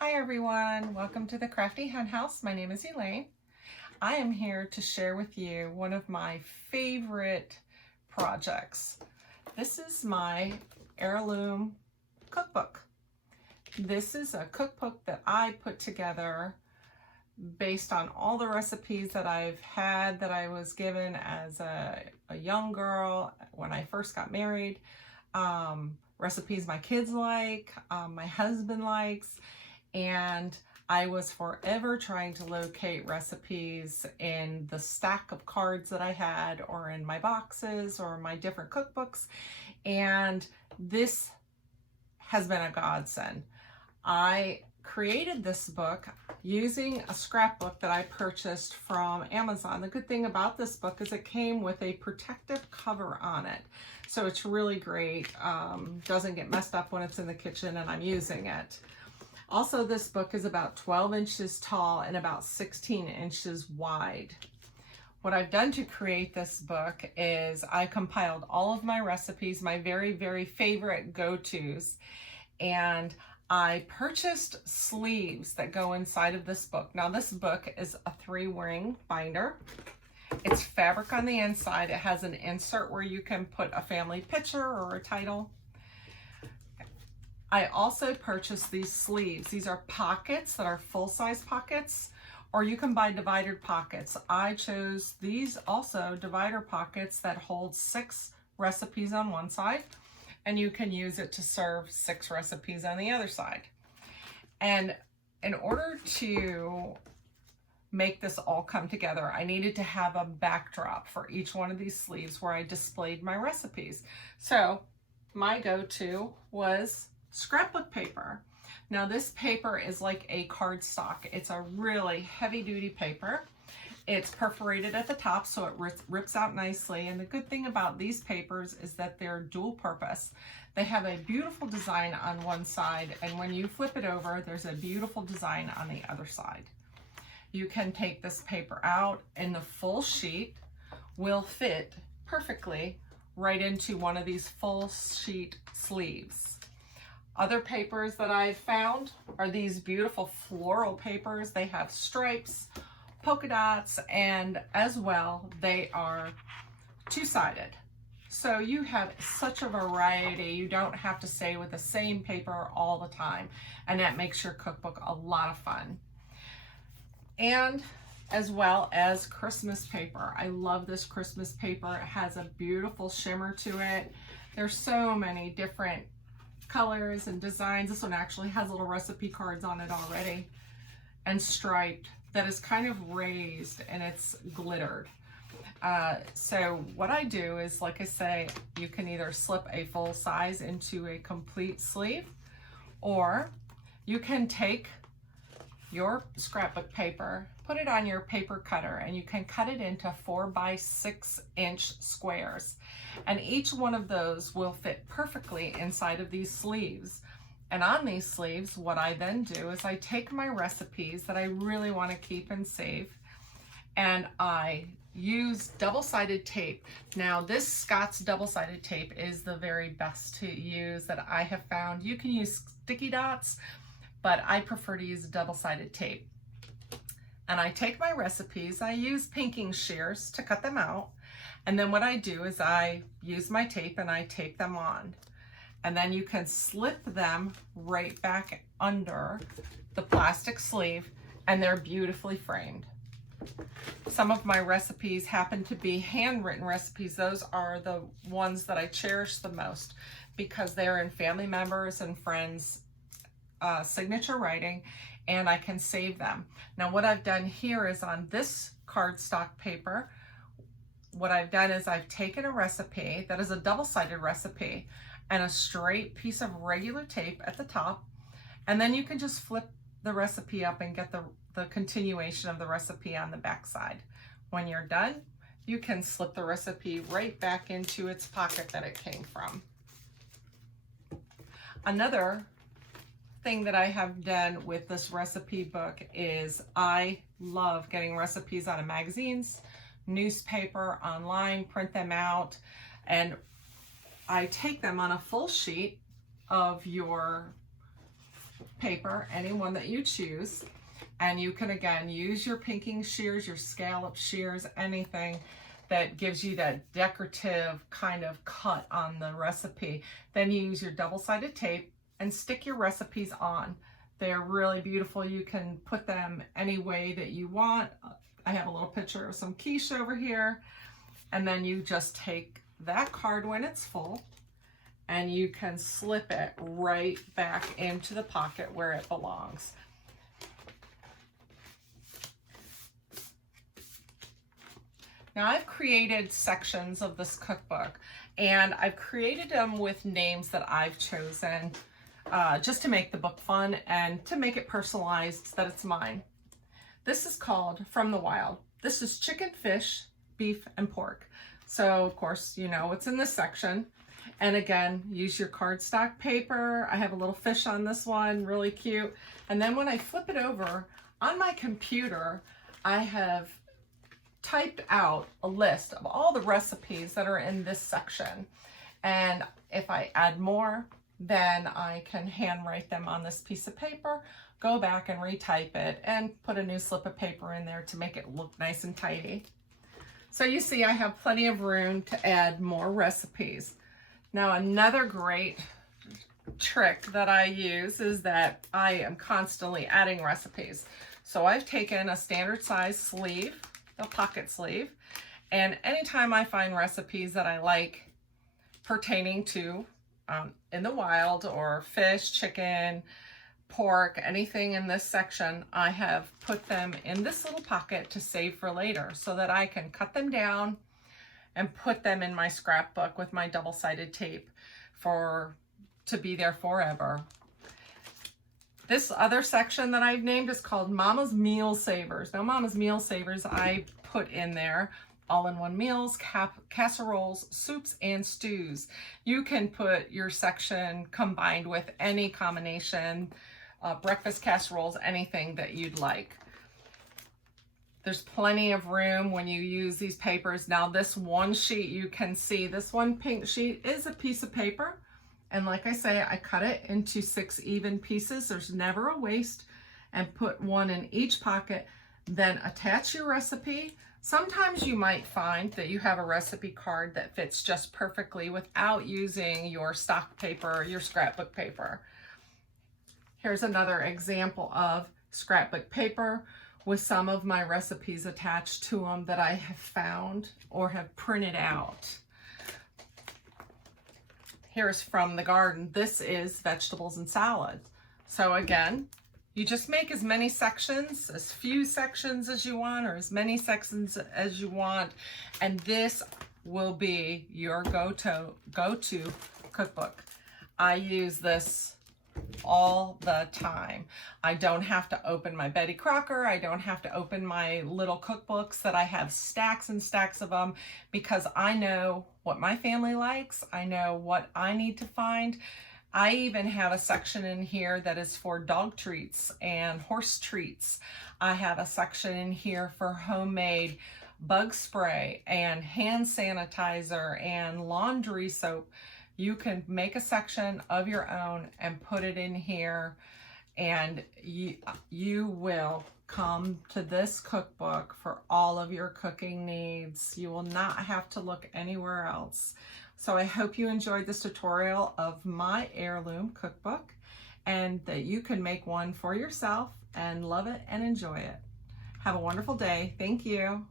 Hi everyone, welcome to the Crafty Hen House. My name is Elaine. I am here to share with you one of my favorite projects. This is my Heirloom Cookbook. This is a cookbook that I put together based on all the recipes that I've had that I was given as a young girl when I first got married, recipes my kids like, my husband likes, and I was forever trying to locate recipes in the stack of cards that I had or in my boxes or my different cookbooks, and this has been a godsend. I created this book using a scrapbook that I purchased from Amazon. The good thing about this book is it came with a protective cover on it, so it's really great. Doesn't get messed up when it's in the kitchen and I'm using it. Also, this book is about 12 inches tall and about 16 inches wide. What I've done to create this book is I compiled all of my recipes, my very favorite go-tos, and I purchased sleeves that go inside of this book. Now, this book is a 3-ring binder. It's fabric on the inside. It has an insert where you can put a family picture or a title. I also purchased these sleeves. These are pockets that are full-size pockets, or you can buy divider pockets. I chose these also divider pockets that hold 6 recipes on one side, and you can use it to serve 6 recipes on the other side. And in order to make this all come together, I needed to have a backdrop for each one of these sleeves where I displayed my recipes. So my go-to was scrapbook paper. Now, this paper is like a cardstock. It's a really heavy-duty paper. It's perforated at the top so it rips out nicely, and the good thing about these papers is that they're dual purpose. They have a beautiful design on one side, and when you flip it over, there's a beautiful design on the other side. You can take this paper out, and the full sheet will fit perfectly right into one of these full sheet sleeves. Other papers that I've found are these beautiful floral papers. They have stripes, polka dots, and as well, they are 2-sided. So you have such a variety. You don't have to stay with the same paper all the time, and that makes your cookbook a lot of fun. And as well as Christmas paper. I love this Christmas paper. It has a beautiful shimmer to it. There's so many different colors and designs. This one actually has little recipe cards on it already, and striped, that is kind of raised and it's glittered. So what I do is, like I say, you can either slip a full size into a complete sleeve, or you can take your scrapbook paper, put it on your paper cutter, and you can cut it into 4 by 6 inch squares. And each one of those will fit perfectly inside of these sleeves. And on these sleeves, what I then do is I take my recipes that I really want to keep and save, and I use double-sided tape. Now, this Scott's double-sided tape is the very best to use that I have found. You can use sticky dots, but I prefer to use double-sided tape. And I take my recipes, I use pinking shears to cut them out, and then what I do is I use my tape and I tape them on. And then you can slip them right back under the plastic sleeve, and they're beautifully framed. Some of my recipes happen to be handwritten recipes. Those are the ones that I cherish the most because they're in family members and friends' signature writing, and I can save them. Now, what I've done here is on this cardstock paper, what I've done is I've taken a recipe that is a double-sided recipe and a straight piece of regular tape at the top, and then you can just flip the recipe up and get the continuation of the recipe on the back side. When you're done, you can slip the recipe right back into its pocket that it came from. Another thing that I have done with this recipe book is I love getting recipes out of magazines, newspaper, online, print them out, and I take them on a full sheet of your paper, any one that you choose. And you can, again, use your pinking shears, your scallop shears, anything that gives you that decorative kind of cut on the recipe. Then you use your double-sided tape and stick your recipes on. They're really beautiful. You can put them any way that you want. I have a little picture of some quiche over here. And then you just take that card when it's full and you can slip it right back into the pocket where it belongs. Now I've created sections of this cookbook and I've created them with names that I've chosen just to make the book fun and to make it personalized that it's mine. This is called From the Wild. This is chicken, fish, beef, and pork. So of course, you know, it's in this section. And again, use your cardstock paper. I have a little fish on this one, really cute. And then when I flip it over on my computer, I have typed out a list of all the recipes that are in this section. And if I add more, then I can handwrite them on this piece of paper, go back and retype it, and put a new slip of paper in there to make it look nice and tidy. So you see I have plenty of room to add more recipes. Now another great trick that I use is that I am constantly adding recipes. So I've taken a standard size sleeve, a pocket sleeve, and anytime I find recipes that I like pertaining to in the wild, or fish, chicken, pork, anything in this section, I have put them in this little pocket to save for later so that I can cut them down and put them in my scrapbook with my double-sided tape to be there forever. This other section that I've named is called Mama's Meal Savers. Now Mama's Meal Savers, I put in there all-in-one meals, casseroles, soups, and stews. You can put your section combined with any combination, breakfast casseroles, anything that you'd like. There's plenty of room when you use these papers. Now this one sheet, you can see this one pink sheet is a piece of paper. And like I say, I cut it into 6 even pieces. There's never a waste, and put one in each pocket. Then attach your recipe. Sometimes you might find that you have a recipe card that fits just perfectly without using your stock paper or your scrapbook paper. Here's another example of scrapbook paper with some of my recipes attached to them that I have found or have printed out. Here's from the garden. This is vegetables and salad. So again, you just make as many sections, as few sections as you want, or as many sections as you want, and this will be your go-to cookbook. I use this all the time. I don't have to open my Betty Crocker. I don't have to open my little cookbooks that I have stacks and stacks of them, because I know what my family likes. I know what I need to find. I even have a section in here that is for dog treats and horse treats. I have a section in here for homemade bug spray and hand sanitizer and laundry soap. You can make a section of your own and put it in here, and you will come to this cookbook for all of your cooking needs. You will not have to look anywhere else. So I hope you enjoyed this tutorial of my heirloom cookbook, and that you can make one for yourself and love it and enjoy it. Have a wonderful day. Thank you.